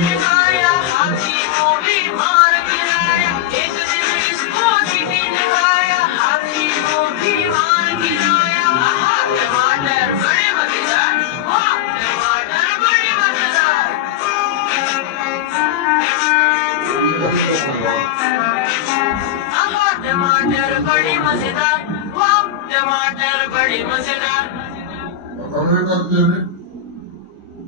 ने खाया, हाथी को भी मार गिराया। एक दिन इसको चींटी ने खाया, हाथी को भी मार गिराया। आहा, टमाटर बड़े मजेदार, वाह टमाटर बड़े मजेदार। आहा, टमाटर बड़े मजेदार, वाह टमाटर बड़े मजेदार।